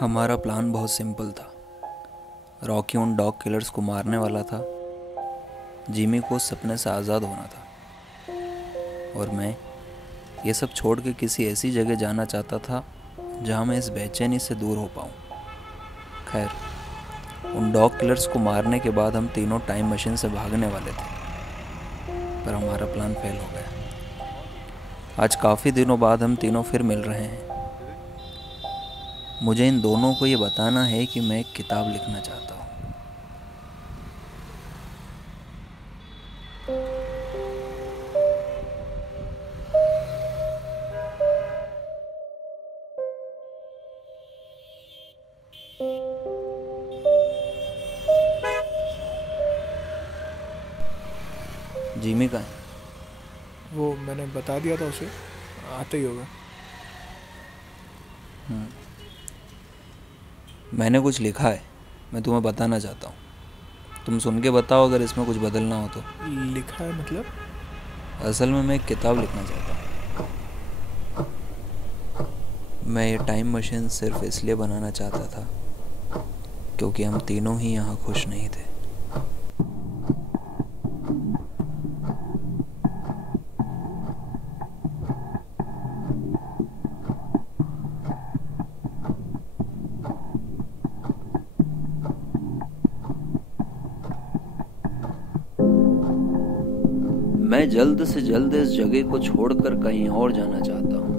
हमारा प्लान बहुत सिंपल था। रॉकी उन डॉग किलर्स को मारने वाला था, जिमी को उस सपने से आज़ाद होना था और मैं ये सब छोड़ के किसी ऐसी जगह जाना चाहता था जहाँ मैं इस बेचैनी से दूर हो पाऊँ। खैर, उन डॉग किलर्स को मारने के बाद हम तीनों टाइम मशीन से भागने वाले थे, पर हमारा प्लान फेल हो गया। आज काफ़ी दिनों बाद हम तीनों फिर मिल रहे हैं। मुझे इन दोनों को ये बताना है कि मैं एक किताब लिखना चाहता हूँ। जिमी का है? वो मैंने बता दिया था उसे, आता ही होगा। मैंने कुछ लिखा है, मैं तुम्हें बताना चाहता हूँ। तुम सुन के बताओ अगर इसमें कुछ बदलना हो तो। लिखा है मतलब? असल में मैं एक किताब लिखना चाहता हूँ। मैं ये टाइम मशीन सिर्फ इसलिए बनाना चाहता था क्योंकि हम तीनों ही यहाँ खुश नहीं थे। मैं जल्द से जल्द इस जगह को छोड़कर कहीं और जाना चाहता हूँ।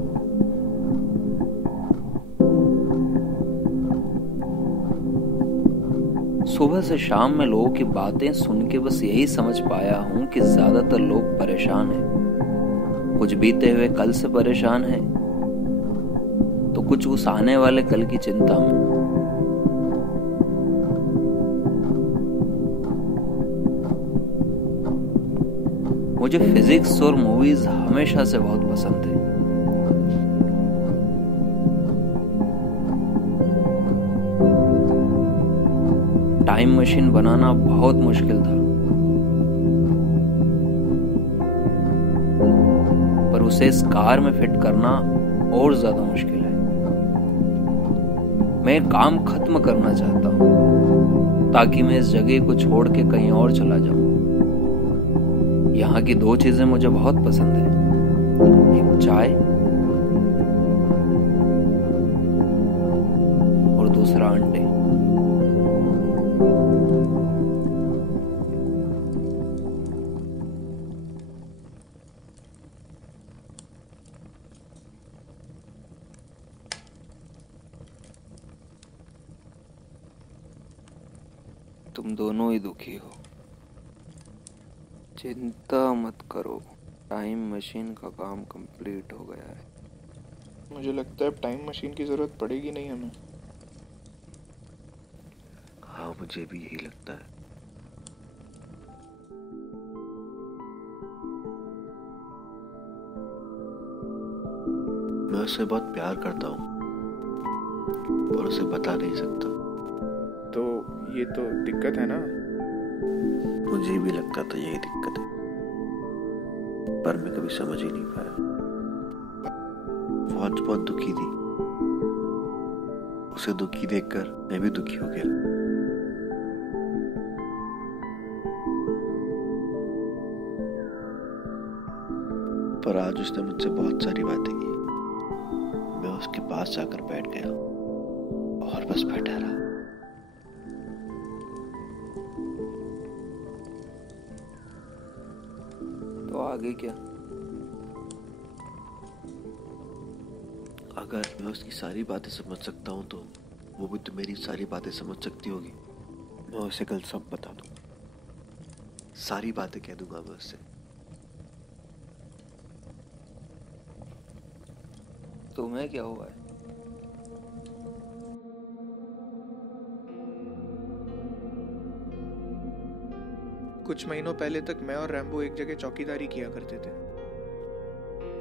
सुबह से शाम में लोगों की बातें सुन के बस यही समझ पाया हूँ कि ज्यादातर लोग परेशान हैं। कुछ बीते हुए कल से परेशान हैं, तो कुछ उस आने वाले कल की चिंता में। मुझे फिजिक्स और मूवीज हमेशा से बहुत पसंद थे। टाइम मशीन बनाना बहुत मुश्किल था, पर उसे इस कार में फिट करना और ज्यादा मुश्किल है। मैं काम खत्म करना चाहता हूँ ताकि मैं इस जगह को छोड़ के कहीं और चला जाऊं। यहाँ की दो चीजें मुझे बहुत पसंद है, एक चाय और दूसरा अंडे। तुम दोनों ही दुखी हो, चिंता मत करो, टाइम मशीन का काम कंप्लीट हो गया है। मुझे लगता है अब टाइम मशीन की ज़रूरत पड़ेगी नहीं हमें। हाँ, मुझे भी यही लगता है। मैं उससे बहुत प्यार करता हूँ और उसे बता नहीं सकता। तो ये तो दिक्कत है ना। मुझे भी लगता था यही दिक्कत है, पर मैं कभी समझ ही नहीं पाया। वो आज बहुत दुखी थी, उसे दुखी देखकर मैं भी दुखी हो गया। पर आज उसने मुझसे बहुत सारी बातें की। मैं उसके पास जाकर बैठ गया और बस बैठा रहा। तो आगे क्या? अगर मैं उसकी सारी बातें समझ सकता हूँ तो वो भी तो मेरी सारी बातें समझ सकती होगी। मैं उसे कल सब बता दूंगा, सारी बातें कह दूंगा मैं उससे। तुम्हें क्या हुआ है? कुछ महीनों पहले तक मैं और रैम्बो एक जगह चौकीदारी किया करते थे।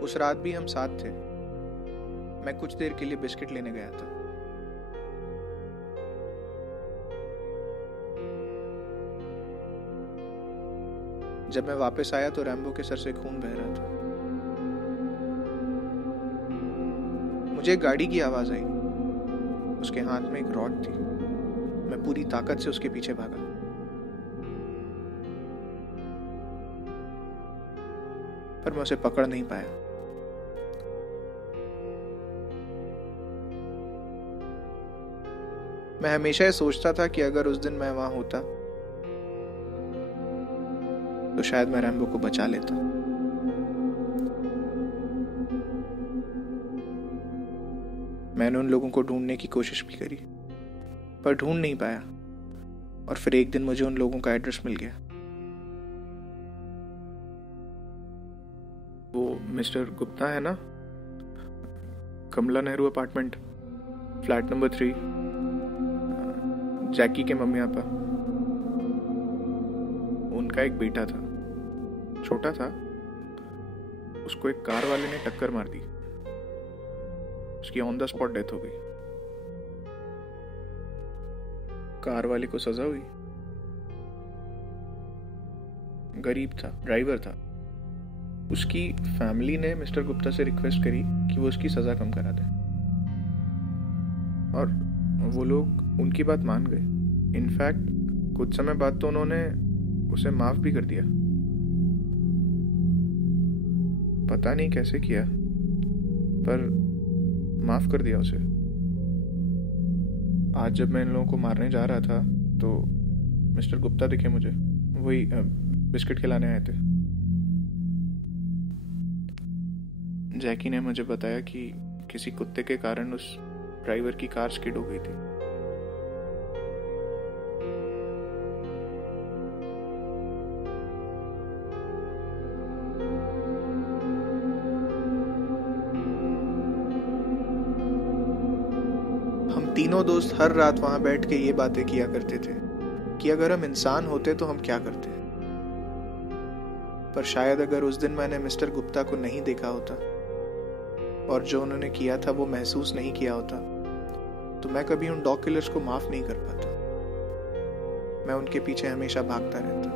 उस रात भी हम साथ थे। मैं कुछ देर के लिए बिस्किट लेने गया था। जब मैं वापस आया तो रैम्बो के सर से खून बह रहा था। मुझे एक गाड़ी की आवाज आई। उसके हाथ में एक रॉड थी। मैं पूरी ताकत से उसके पीछे भागा। पर मैं उसे पकड़ नहीं पाया। मैं हमेशा ये सोचता था कि अगर उस दिन मैं वहां होता तो शायद मैं रैम्बो को बचा लेता। मैंने उन लोगों को ढूंढने की कोशिश भी करी, पर ढूंढ नहीं पाया। और फिर एक दिन मुझे उन लोगों का एड्रेस मिल गया। वो मिस्टर गुप्ता है ना, कमला नेहरू अपार्टमेंट, फ्लैट नंबर 3, जैकी के मम्मी पापा। उनका एक बेटा था, छोटा था। उसको एक कार वाले ने टक्कर मार दी। उसकी ऑन द स्पॉट डेथ हो गई। कार वाले को सजा हुई। गरीब था, ड्राइवर था। उसकी फैमिली ने मिस्टर गुप्ता से रिक्वेस्ट करी कि वो उसकी सजा कम करा दे, और वो लोग उनकी बात मान गए। इनफैक्ट कुछ समय बाद तो उन्होंने उसे माफ भी कर दिया। पता नहीं कैसे किया, पर माफ कर दिया उसे। आज जब मैं इन लोगों को मारने जा रहा था तो मिस्टर गुप्ता दिखे मुझे। वही बिस्किट खिलाने आए थे। जैकी ने मुझे बताया कि किसी कुत्ते के कारण उस ड्राइवर की कार स्किड हो गई थी। हम तीनों दोस्त हर रात वहां बैठ के ये बातें किया करते थे कि अगर हम इंसान होते तो हम क्या करते। पर शायद अगर उस दिन मैंने मिस्टर गुप्ता को नहीं देखा होता और जो उन्होंने किया था वो महसूस नहीं किया होता, तो मैं कभी उन डॉग किलर्स को माफ नहीं कर पाता। मैं उनके पीछे हमेशा भागता रहता।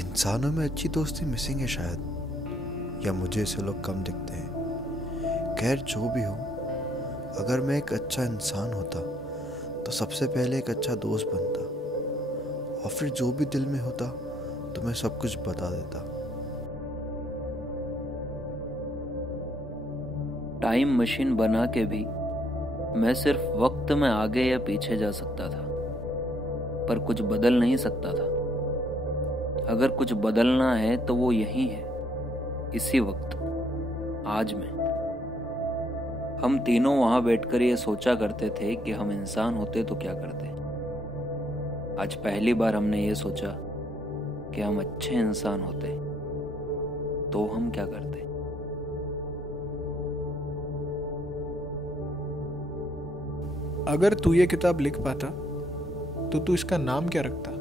इंसानों में अच्छी दोस्ती मिसिंग है शायद, या मुझे ऐसे लोग कम दिखते हैं। खैर जो भी हो, अगर मैं एक अच्छा इंसान होता तो सबसे पहले एक अच्छा दोस्त बनता, और फिर जो भी दिल में होता तो मैं सब कुछ बता देता। टाइम मशीन बना के भी मैं सिर्फ वक्त में आगे या पीछे जा सकता था, पर कुछ बदल नहीं सकता था। अगर कुछ बदलना है तो वो यही है, इसी वक्त, आज में। हम तीनों वहां बैठकर ये सोचा करते थे कि हम इंसान होते तो क्या करते। आज पहली बार हमने ये सोचा कि हम अच्छे इंसान होते तो हम क्या करते। अगर तू ये किताब लिख पाता तो तू इसका नाम क्या रखता?